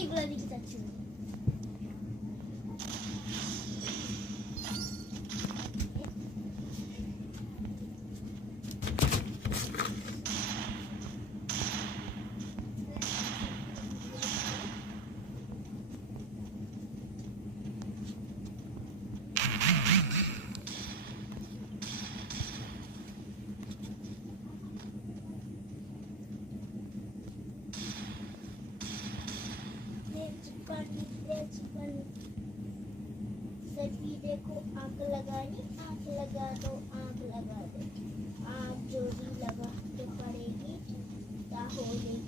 এইগুলো দিকে যাচ্ছি सभी देखो आंख लगानी आंख लगा दो आंख लगा दो आंख जो भी लगा के पड़ेगी क्या होगी